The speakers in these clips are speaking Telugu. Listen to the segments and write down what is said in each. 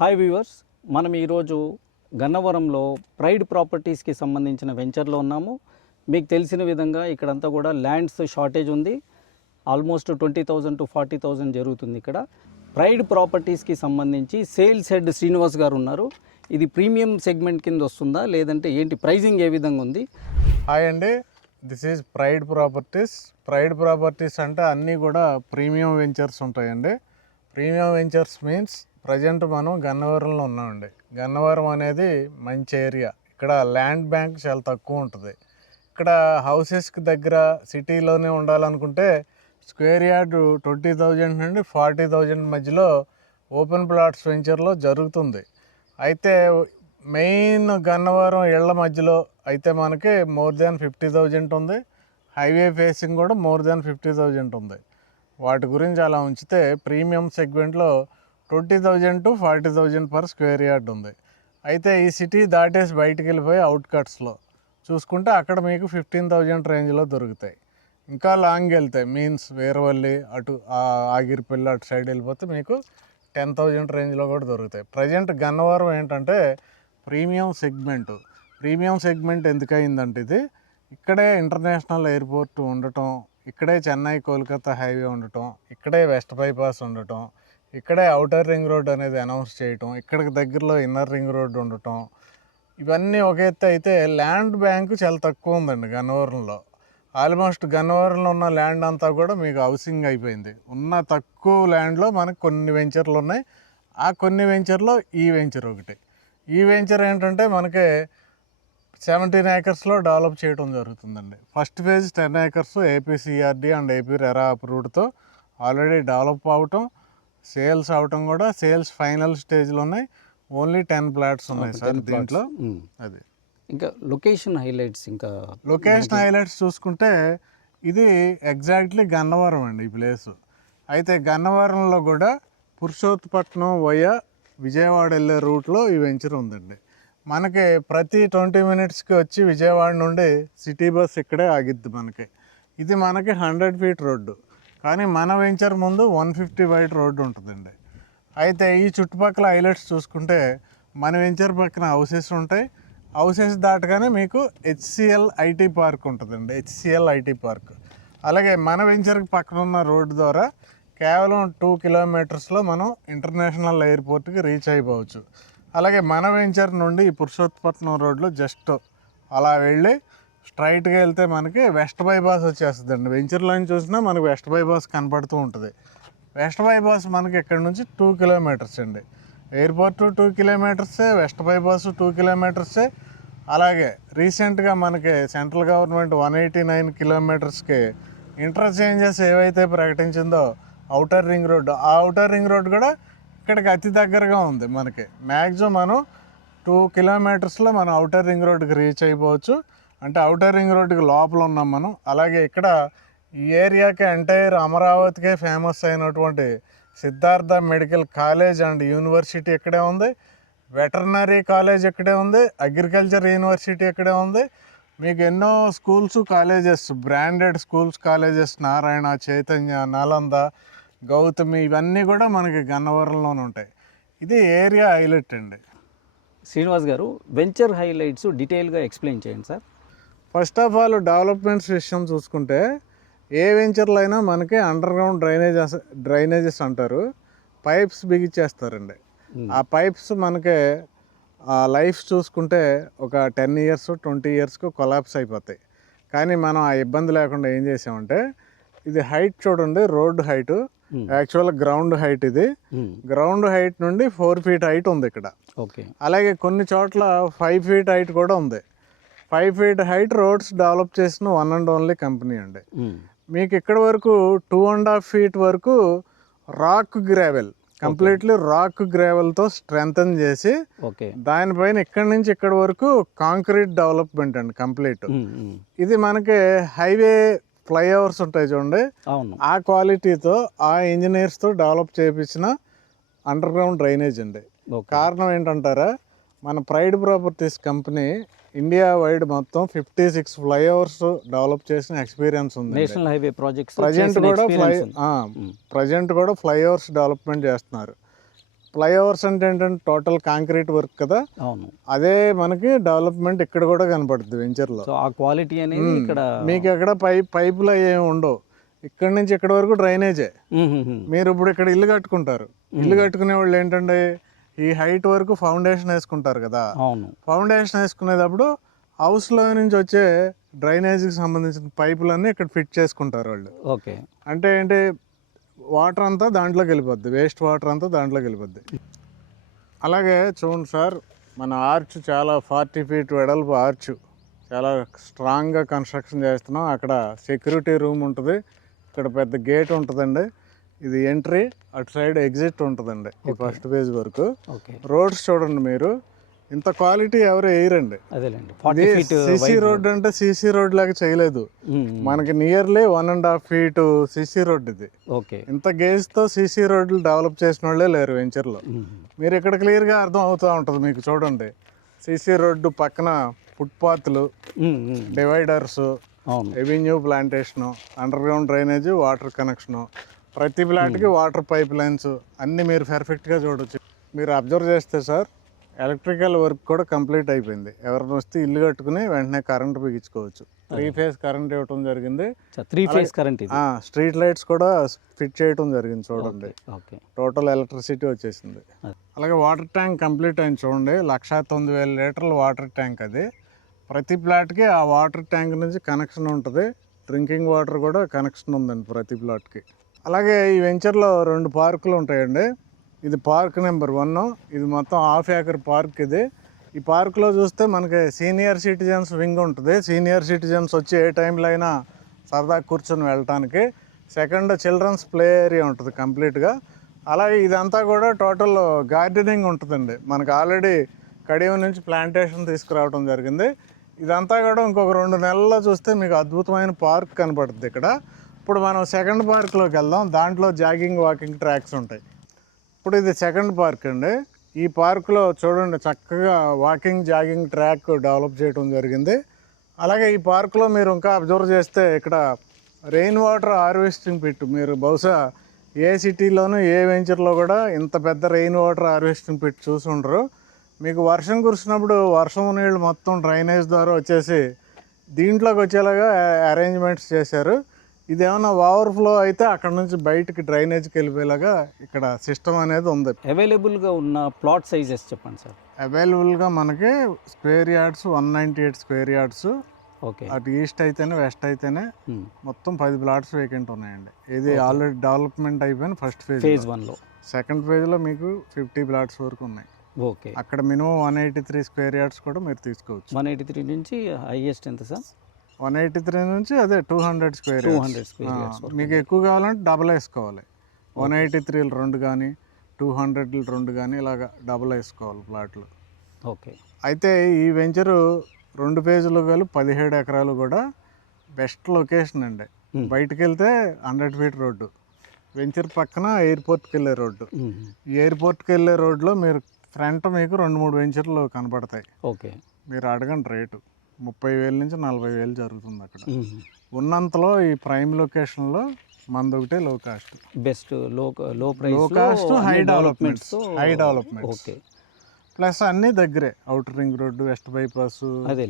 హాయ్ వ్యూవర్స్, మనం ఈరోజు గన్నవరంలో ప్రైడ్ ప్రాపర్టీస్కి సంబంధించిన వెంచర్లో ఉన్నాము. మీకు తెలిసిన విధంగా ఇక్కడంతా కూడా ల్యాండ్స్ షార్టేజ్ ఉంది. ఆల్మోస్ట్ 20,000 to 40,000 జరుగుతుంది. ఇక్కడ ప్రైడ్ ప్రాపర్టీస్కి సంబంధించి సేల్స్ హెడ్ శ్రీనివాస్ గారు ఉన్నారు. ఇది ప్రీమియం సెగ్మెంట్ కింద వస్తుందా లేదంటే ఏంటి, ప్రైజింగ్ ఏ విధంగా ఉంది? హాయ్ అండి, this is pride properties. Pride properties అంటే అన్నీ కూడా ప్రీమియం వెంచర్స్ ఉంటాయండి. ప్రీమియం వెంచర్స్ మీన్స్ ప్రజెంట్ మనం గన్నవరంలో ఉన్నామండి. గన్నవరం అనేది మంచి ఏరియా. ఇక్కడ ల్యాండ్ బ్యాంక్ చాలా తక్కువ ఉంటుంది. ఇక్కడ హౌసెస్కి దగ్గర సిటీలోనే ఉండాలనుకుంటే స్క్వేర్ యార్డ్ 20,000 నుండి 40,000 మధ్యలో ఓపెన్ ప్లాట్స్ వెంచర్లో జరుగుతుంది. అయితే మెయిన్ గన్నవరం ఇళ్ల మధ్యలో అయితే మనకి మోర్ దాన్ 50,000 ఉంది. హైవే ఫేసింగ్ కూడా మోర్ దాన్ 50,000 ఉంది. వాటి గురించి అలా ఉంచితే ప్రీమియం సెగ్మెంట్లో 20,000 to 40,000 పర్ స్క్వేర్ యార్డ్ ఉంది. అయితే ఈ సిటీ దాటేసి బయటికి వెళ్ళిపోయి అవుట్కట్స్లో చూసుకుంటే అక్కడ మీకు 15,000 రేంజ్లో దొరుకుతాయి. ఇంకా లాంగ్ వెళ్తాయి మీన్స్ వీరవల్లి అటు ఆగిరిపల్లి అటు సైడ్ వెళ్ళిపోతే మీకు 10,000 రేంజ్లో కూడా దొరుకుతాయి. ప్రజెంట్ గన్నవరం ఏంటంటే ప్రీమియం సెగ్మెంట్. ప్రీమియం సెగ్మెంట్ ఎందుకు అయిందంటే ఇది ఇక్కడే ఇంటర్నేషనల్ ఎయిర్పోర్ట్ ఉండటం, ఇక్కడే చెన్నై కోల్కతా హైవే ఉండటం, ఇక్కడే వెస్ట్ బైపాస్ ఉండటం, ఇక్కడే ఔటర్ రింగ్ రోడ్ అనేది అనౌన్స్ చేయటం, ఇక్కడికి దగ్గరలో ఇన్నర్ రింగ్ రోడ్ ఉండటం, ఇవన్నీ ఒక ఎత్తు అయితే ల్యాండ్ బ్యాంకు చాలా తక్కువ ఉందండి గన్నవరంలో. ఆల్మోస్ట్ గన్నవరంలో ఉన్న ల్యాండ్ అంతా కూడా మీకు హౌసింగ్ అయిపోయింది. ఉన్న తక్కువ ల్యాండ్లో మనకు కొన్ని వెంచర్లు ఉన్నాయి. ఆ కొన్ని వెంచర్లో ఈ వెంచర్ ఒకటి. ఈ వెంచర్ ఏంటంటే మనకి 17 acresలో డెవలప్ చేయడం జరుగుతుందండి. First phase 10 acres APCRD and AP RERA అప్రూవ్డ్తో ఆల్రెడీ డెవలప్ అవటం, సేల్స్ అవటం కూడా సేల్స్ ఫైనల్ స్టేజ్లో ఉన్నాయి. ఓన్లీ 10 ప్లాట్స్ ఉన్నాయి సార్ దీంట్లో. అది ఇంకా లొకేషన్ హైలైట్స్, ఇంకా లొకేషన్ హైలైట్స్ చూసుకుంటే ఇది ఎగ్జాక్ట్లీ గన్నవరం అండి ఈ ప్లేసు. అయితే గన్నవరంలో కూడా పురుషోత్తపట్నం వయా విజయవాడ వెళ్ళే రూట్లో ఈ వెంచర్ ఉందండి. మనకి ప్రతి 20 minutesకి వచ్చి విజయవాడ నుండి సిటీ బస్ ఇక్కడే ఆగిద్ది మనకి. ఇది మనకి 100 feet రోడ్డు, కానీ మన వెంచర్ ముందు 150 వైడ్ రోడ్డు ఉంటుందండి. అయితే ఈ చుట్టుపక్కల హైలైట్స్ చూసుకుంటే మన వెంచర్ పక్కన హౌసెస్ ఉంటాయి. హౌసెస్ దాటగానే మీకు హెచ్సిఎల్ ఐటీ పార్క్ ఉంటుందండి, హెచ్సిఎల్ ఐటీ పార్క్. అలాగే మన వెంచర్కి పక్కన ఉన్న రోడ్డు ద్వారా కేవలం 2 kilometers మనం ఇంటర్నేషనల్ ఎయిర్పోర్ట్కి రీచ్ అయిపోవచ్చు. అలాగే మన వెంచర్ నుండి ఈ పురుషోత్తపట్నం రోడ్లో జస్ట్ అలా వెళ్ళి స్ట్రైట్గా వెళ్తే మనకి వెస్ట్ బైపాస్ వచ్చేస్తుందండి. వెంచర్లో చూసినా మనకు వెస్ట్ బైపాస్ కనపడుతూ ఉంటుంది. వెస్ట్ బైపాస్ మనకి ఇక్కడ నుంచి 2 kilometers అండి. Airport 2 kilometers, west bypass 2 kilometers. అలాగే రీసెంట్గా మనకి సెంట్రల్ గవర్నమెంట్ 189 kilometersకి ఇంటర్చేంజెస్ ఏవైతే ప్రకటించిందో ఔటర్ రింగ్ రోడ్డు, ఆ ఔటర్ రింగ్ రోడ్ కూడా ఇక్కడికి అతి దగ్గరగా ఉంది. మనకి మ్యాక్సిమం మనం 2 kilometersలో మనం ఔటర్ రింగ్ రోడ్డుకి రీచ్ అయిపోవచ్చు. అంటే ఔటర్ రింగ్ రోడ్డుకి లోపల ఉన్నాం మనం. అలాగే ఇక్కడ ఈ ఏరియాకి ఎంటైర్ అమరావతికే ఫేమస్ అయినటువంటి Siddhartha medical college and university ఇక్కడే ఉంది. వెటర్నరీ కాలేజ్ ఇక్కడే ఉంది. అగ్రికల్చర్ యూనివర్సిటీ ఇక్కడే ఉంది. మీకు ఎన్నో schools colleges, branded schools colleges, Narayana, Chaitanya, Nalanda, Gautami, ఇవన్నీ కూడా మనకి గన్నవరంలోనే ఉంటాయి. ఇది ఏరియా హైలైట్ అండి. శ్రీనివాస్ గారు, వెంచర్ హైలైట్స్ డీటెయిల్గా ఎక్స్ప్లెయిన్ చేయండి sir. First of all developments విషయం చూసుకుంటే ఏ వెంచర్లో అయినా మనకి అండర్ గ్రౌండ్ డ్రైనేజెస్ అంటారు, పైప్స్ బిగిచ్చేస్తారండి. ఆ పైప్స్ మనకి లైఫ్ చూసుకుంటే ఒక 10 years 20 yearsకు కొలాప్స్ అయిపోతాయి. కానీ మనం ఆ ఇబ్బంది లేకుండా ఏం చేసామంటే, ఇది హైట్ చూడండి, road height, actual ground height. ఇది గ్రౌండ్ హైట్ నుండి 4 feet హైట్ ఉంది ఇక్కడ. ఓకే. అలాగే కొన్ని చోట్ల 5 feet హైట్ కూడా ఉంది. 5 feet హైట్ రోడ్స్ డెవలప్ చేసిన వన్ అండ్ ఓన్లీ కంపెనీ అండి. మీకు ఇక్కడ వరకు 2.5 feet వరకు రాక్ గ్రావెల్, కంప్లీట్లీ రాక్ గ్రావెల్తో స్ట్రెంథన్ చేసి దానిపైన ఇక్కడి నుంచి ఇక్కడ వరకు కాంక్రీట్ డెవలప్మెంట్ అండి కంప్లీట్. ఇది మనకి హైవే ఫ్లైఓవర్స్ ఉంటాయి చూడండి, ఆ క్వాలిటీతో ఆ ఇంజనీర్స్తో డెవలప్ చేయించిన అండర్ గ్రౌండ్ డ్రైనేజ్ అండి. కారణం ఏంటంటారా, మన pride properties company India wide మొత్తం 56 ఫ్లైఓవర్స్ డెవలప్ చేసిన ఎక్స్పీరియన్స్ ఉంది. నేషనల్ హైవే ప్రాజెక్ట్స్ ప్రజెంట్ కూడా ఫ్లైఓవర్స్ డెవలప్మెంట్ చేస్తున్నారు. ఫ్లైఓవర్స్ అంటే ఏంటంటే టోటల్ కాంక్రీట్ వర్క్ కదా, అవును. అదే మనకి డెవలప్మెంట్ ఇక్కడ కూడా కనపడుతుంది వెంచర్లో. సో ఆ క్వాలిటీ అనేది ఇక్కడ మీకు ఎక్కడ పైపులు ఏమి ఉండవు, ఇక్కడ నుంచి ఇక్కడ వరకు డ్రైనేజే. మీరు ఇప్పుడు ఇక్కడ ఇల్లు కట్టుకుంటారు, ఇల్లు కట్టుకునే వాళ్ళు ఏంటంటే ఈ హైట్ వరకు ఫౌండేషన్ వేసుకుంటారు కదా, అవును. ఫౌండేషన్ వేసుకునేటప్పుడు హౌస్లో నుంచి వచ్చే డ్రైనేజీకి సంబంధించిన పైపులన్నీ ఇక్కడ ఫిట్ చేసుకుంటారు వాళ్ళు. ఓకే. అంటే ఏంటి, వాటర్ అంతా దాంట్లోకి వెళ్ళిపోద్ది, వేస్ట్ వాటర్ అంతా దాంట్లోకి వెళ్ళిపోద్ది. అలాగే చూడండి సార్, మన ఆర్చ్ చాలా 40 ఫీట్ వెడల్పు ఆర్చ్, చాలా స్ట్రాంగ్గా కన్స్ట్రక్షన్ చేస్తున్నాం. అక్కడ సెక్యూరిటీ రూమ్ ఉంటుంది, ఇక్కడ పెద్ద గేట్ ఉంటుందండి, ఇది ఎంట్రీ, అటు సైడ్ ఎగ్జిట్ ఉంటుందండి ఈ ఫస్ట్ ఫేజ్ వరకు. ఓకే. రోడ్స్ చూడండి మీరు, ఇంత క్వాలిటీ ఎవరు వేయరండి. అదేలేండి. సిసి రోడ్ అంటే సిసి రోడ్ లాగా చేయలేదు, మనకి నియర్లీ 1.5 ఫీట్ సిసి రోడ్ ఇది. ఓకే. ఇంత గేజ్తో సిసి రోడ్లు డెవలప్ చేసిన వాళ్ళే లేరు వెంచర్లో. మీరు ఇక్కడ క్లియర్గా అర్థం అవుతూ ఉంటుంది మీకు, చూడండి సిసి రోడ్డు పక్కన ఫుట్పాత్లు, dividers, avenue plantation, underground drainage, water connection, ప్రతి ప్లాట్కి వాటర్ పైప్ లైన్స్ అన్నీ మీరు పర్ఫెక్ట్గా చూడవచ్చు. మీరు అబ్జర్వ్ చేస్తే సార్, ఎలక్ట్రికల్ వర్క్ కూడా కంప్లీట్ అయిపోయింది. ఎవరైనా వస్తే ఇల్లు కట్టుకుని వెంటనే కరెంట్ బిగించుకోవచ్చు. 3 ఫేజ్ కరెంట్ ఇవ్వడం జరిగింది. 3 ఫేజ్ కరెంట్. స్ట్రీట్ లైట్స్ కూడా ఫిట్ చేయడం జరిగింది చూడండి. ఓకే. టోటల్ ఎలక్ట్రిసిటీ వచ్చేసింది. అలాగే వాటర్ ట్యాంక్ కంప్లీట్ అయింది చూడండి, 1,09,000 లీటర్ల వాటర్ ట్యాంక్ అది. ప్రతి ప్లాట్కి ఆ వాటర్ ట్యాంక్ నుంచి కనెక్షన్ ఉంటుంది, డ్రింకింగ్ వాటర్ కూడా కనెక్షన్ ఉందండి ప్రతి ప్లాట్కి. అలాగే ఈ వెంచర్లో 2 పార్కులు ఉంటాయండి. ఇది పార్క్ నెంబర్ 1, ఇది మొత్తం 1/2 ఏకర్ పార్క్ ఇది. ఈ పార్క్లో చూస్తే మనకి సీనియర్ సిటిజన్స్ వింగ్ ఉంటుంది, సీనియర్ సిటిజన్స్ వచ్చి ఏ టైంలో అయినా సరదా కూర్చొని వెళ్ళటానికి. సెకండ్ చిల్డ్రన్స్ ప్లే ఏరియా ఉంటుంది కంప్లీట్గా. అలాగే ఇదంతా కూడా టోటల్ గార్డెనింగ్ ఉంటుందండి. మనకు ఆల్రెడీ కడియం నుంచి ప్లాంటేషన్ తీసుకురావడం జరిగింది. ఇదంతా కూడా ఇంకొక 2 నెలల్లో చూస్తే మీకు అద్భుతమైన పార్క్ కనపడుతుంది ఇక్కడ. ఇప్పుడు మనం సెకండ్ పార్క్లోకి వెళ్దాం, దాంట్లో జాగింగ్ వాకింగ్ ట్రాక్స్ ఉంటాయి. ఇప్పుడు ఇది సెకండ్ పార్క్ అండి. ఈ పార్కులో చూడండి చక్కగా వాకింగ్ జాగింగ్ ట్రాక్ డెవలప్ చేయడం జరిగింది. అలాగే ఈ పార్కులో మీరు ఇంకా అబ్జర్వ్ చేస్తే ఇక్కడ రెయిన్ వాటర్ హార్వెస్టింగ్ పిట్, మీరు బహుశా ఏ సిటీలోనూ ఏ వెంచర్లో కూడా ఇంత పెద్ద రెయిన్ వాటర్ హార్వెస్టింగ్ పిట్ చూసి ఉండరు. మీకు వర్షం కురిసినప్పుడు వర్షం నీళ్ళు మొత్తం డ్రైనేజ్ ద్వారా వచ్చేసి దీంట్లోకి వచ్చేలాగా అరేంజ్మెంట్స్ చేశారు. ఇది ఏమన్నా ఓవర్ఫ్లో అయితే అక్కడ నుంచి బయటికి డ్రైనేజ్కి వెళ్ళిపోయేలాగా ఇక్కడ సిస్టమ్ అనేది ఉంది. అవైలబుల్గా ఉన్న ప్లాట్ సైజెస్ చెప్పండి సార్. అవైలబుల్గా మనకి square yards 198 square yards. Okay. అటు ఈస్ట్ అయితేనే వెస్ట్ అయితేనే మొత్తం 10 ప్లాట్స్ వేకెంట్ ఉన్నాయండి. ఇది ఆల్రెడీ డెవలప్మెంట్ అయిపోయిన ఫస్ట్ ఫేజ్ 1లో. సెకండ్ ఫేజ్లో మీకు 50 ప్లాట్స్ వరకు ఉన్నాయి. ఓకే. అక్కడ మినిమం 183 స్క్వేర్ యార్డ్స్ కూడా మీరు తీసుకోవచ్చు. 183 నుంచి హైయెస్ట్ ఎంత సార్? 183 నుంచి అదే 200 స్క్వేర్ యార్డ్స్. మీకు ఎక్కువ కావాలంటే డబల్ వేసుకోవాలి. 183 2 కానీ 200 2 కానీ ఇలాగ డబల్ వేసుకోవాలి ప్లాట్లు. ఓకే. అయితే ఈ వెంచరు 2 ఫేజులు కలిపి 17 ఎకరాలు కూడా బెస్ట్ లొకేషన్ అండి. బయటకు వెళ్తే 100 ఫీట్ రోడ్డు, వెంచర్ పక్కన ఎయిర్పోర్ట్కి వెళ్ళే రోడ్డు. ఈ ఎయిర్పోర్ట్కి వెళ్ళే రోడ్లో మీరు ఫ్రంట్ మీకు 2-3 వెంచర్లు కనపడతాయి. ఓకే. మీరు అడగండి రేటు 30,000 నుంచి 40,000 జరుగుతుంది అక్కడ. ఉన్నంతలో ఈ ప్రైమ్ లొకేషన్లో మనది ఒకటే లో కాస్ట్, బెస్ట్ లో ప్రైస్, లో cost, high developments. Okay. Plus అన్నీ దగ్గరే, outer ring road, west bypass,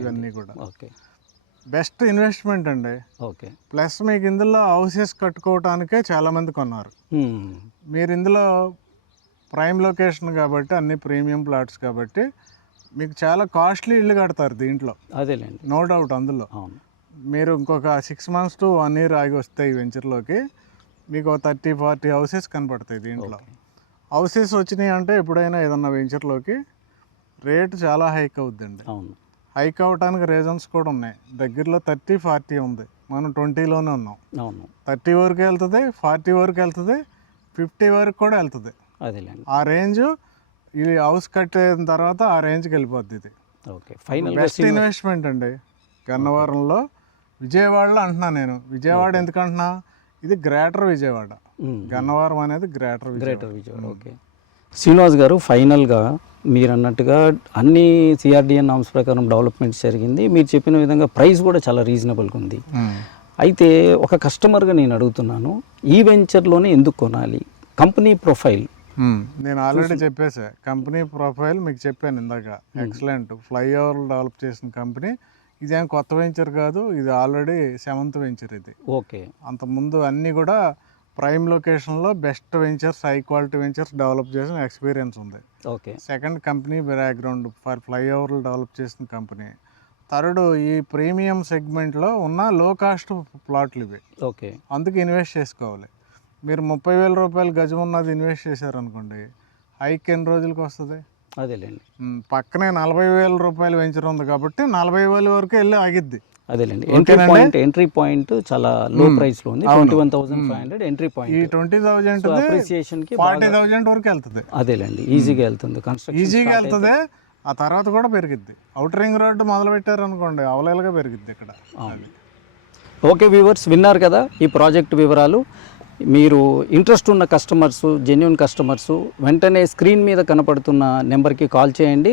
ఇవన్నీ కూడా. ఓకే. బెస్ట్ ఇన్వెస్ట్మెంట్ అండి. ఓకే. ప్లస్ మీకు ఇందులో హౌసెస్ కట్టుకోవటానికే చాలామంది కొన్నారు. మీరు ఇందులో ప్రైమ్ లొకేషన్ కాబట్టి, అన్ని ప్రీమియం ప్లాట్స్ కాబట్టి మీకు చాలా కాస్ట్లీ ఇల్లు కడతారు దీంట్లో. అదేలేండి, నో డౌట్. అందులో మీరు ఇంకొక 6 months to 1 year ఆగి వస్తే ఈ వెంచర్లోకి మీకు 30-40 హౌసెస్ కనపడతాయి దీంట్లో. హౌసెస్ వచ్చినాయి అంటే ఎప్పుడైనా ఏదన్నా వెంచర్లోకి రేటు చాలా హైక్ అవుద్దండి. హైక్ అవడానికి రీజన్స్ కూడా ఉన్నాయి. దగ్గరలో 30-40 ఉంది, మనం 20లోనే ఉన్నాం. 30 వరకు వెళ్తుంది, 40 వరకు వెళ్తుంది, 50 వరకు కూడా వెళ్తుంది. ఆ రేంజ్ ఇది హౌస్ కట్టిన తర్వాత ఆ రేంజ్కి వెళ్ళిపోద్ది. ఇది బెస్ట్ ఇన్వెస్ట్మెంట్ అండి. గన్నవరంలో, విజయవాడలో అంటున్నా నేను. విజయవాడ ఎందుకంటున్నా, ఇది గ్రేటర్ విజయవాడ. గన్నవరం అనేది గ్రేటర్ విజయవాడ. ఓకే. శ్రీనివాస్ గారు, ఫైనల్గా మీరు అన్నట్టుగా అన్ని సిఆర్డిఎన్ నామ్స్ ప్రకారం డెవలప్మెంట్స్ జరిగింది. మీరు చెప్పిన విధంగా ప్రైస్ కూడా చాలా రీజనబుల్గా ఉంది. అయితే ఒక కస్టమర్గా నేను అడుగుతున్నాను, ఈ వెంచర్లోనే ఎందుకు కొనాలి? కంపెనీ ప్రొఫైల్ నేను ఆల్రెడీ చెప్పేసా కంపెనీ ప్రొఫైల్ మీకు చెప్పాను ఇందాక. ఎక్సలెంట్ ఫ్లైఓవర్ డెవలప్ చేసిన కంపెనీ. ఇదేం కొత్త వెంచర్ కాదు, ఇది ఆల్రెడీ 7th వెంచర్ ఇది. ఓకే. అంతకుముందు అన్నీ కూడా ప్రైమ్ లొకేషన్లో best ventures, high quality ventures develop చేసిన ఎక్స్పీరియన్స్ ఉంది. Okay. Second company background for ఫ్లైఓవర్లు డెవలప్ చేసిన కంపెనీ. థర్డ్ ఈ ప్రీమియం సెగ్మెంట్లో ఉన్న లో కాస్ట్ ప్లాట్లు ఇవి. ఓకే. అందుకు ఇన్వెస్ట్ చేసుకోవాలి. మీరు 30,000 రూపాయలు గజం ఉన్నది ఇన్వెస్ట్ చేశారనుకోండి, హైక్ ఎన్ని రోజులకి వస్తుంది? అదేలేండి. పక్కనే 40,000 రూపాయలు వెంచర్ ఉంది కాబట్టి 40,000 వరకు వెళ్ళి ఆగిద్ది. అదేలేండి. ఎంట్రీ పాయింట్ చాలా లో ప్రైస్ లో ఉంది. 21,500 ఎంట్రీ పాయింట్. ఈ 20,000 అప్రిసియేషన్ కి 40,000 వరకు వెళ్తుంది. అదేలేండి, ఈజీగా వెళ్తుంది. కన్స్ట్రక్షన్ ఈజీగా వెళ్తుంది. ఆ తర్వాత కూడా పెరిగిద్ది. అవుటర్ రింగ్ రోడ్డు మొదలు పెట్టారు అనుకోండి, అవలేలుగా పెరిగిద్ది ఇక్కడ. ఓకే వ్యూవర్స్, విన్నారు కదా ఈ ప్రాజెక్ట్ వివరాలు. మీరు ఇంట్రెస్ట్ ఉన్న కస్టమర్స్, జెన్యూన్ కస్టమర్స్ వెంటనే స్క్రీన్ మీద కనపడుతున్న నెంబర్కి కాల్ చేయండి.